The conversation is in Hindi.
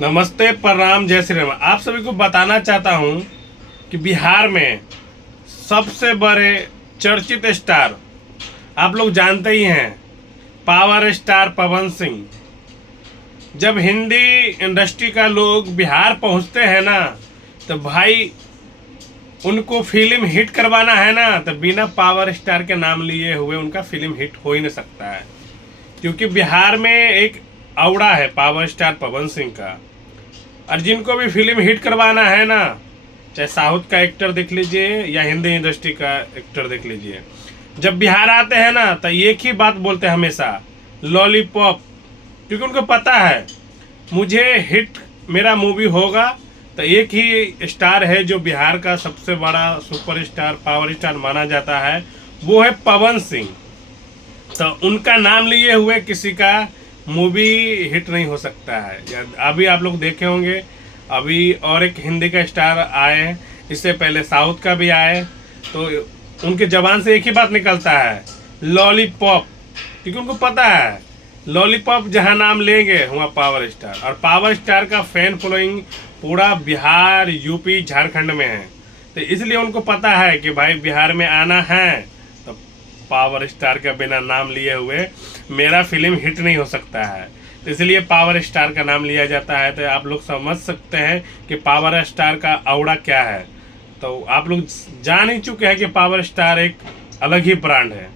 नमस्ते, प्रणाम, जय श्री राम। आप सभी को बताना चाहता हूं कि बिहार में सबसे बड़े चर्चित स्टार आप लोग जानते ही हैं, पावर स्टार पवन सिंह। जब हिंदी इंडस्ट्री का लोग बिहार पहुंचते हैं ना, तो भाई उनको फिल्म हिट करवाना है ना, तो बिना पावर स्टार के नाम लिए हुए उनका फिल्म हिट हो ही नहीं सकता है। क्योंकि बिहार में एक औड़ा है पावर स्टार पवन सिंह का। और जिनको भी फिल्म हिट करवाना है ना, चाहे साउथ का एक्टर देख लीजिए या हिंदी इंडस्ट्री का एक्टर देख लीजिए, जब बिहार आते हैं ना तो एक ही बात बोलते हैं हमेशा, लॉलीपॉप। क्योंकि उनको पता है मुझे हिट मेरा मूवी होगा तो एक ही स्टार है जो बिहार का सबसे बड़ा सुपरस्टार पावर स्टार माना जाता है, वो है पवन सिंह। तो उनका नाम लिए हुए किसी का मूवी हिट नहीं हो सकता है। अभी आप लोग देखे होंगे, अभी और एक हिंदी का स्टार आए, इससे पहले साउथ का भी आए, तो उनके जबान से एक ही बात निकलता है, लॉलीपॉप। क्योंकि उनको पता है लॉलीपॉप जहां नाम लेंगे वहाँ पावर स्टार। और पावर स्टार का फैन फॉलोइंग पूरा बिहार, यूपी, झारखंड में है। तो इसलिए उनको पता है कि भाई बिहार में आना है तो पावर स्टार का बिना नाम लिए हुए मेरा फिल्म हिट नहीं हो सकता है। तो इसलिए पावर स्टार का नाम लिया जाता है। तो आप लोग समझ सकते हैं कि पावर स्टार का औड़ा क्या है। तो आप लोग जान ही चुके हैं कि पावर स्टार एक अलग ही ब्रांड है।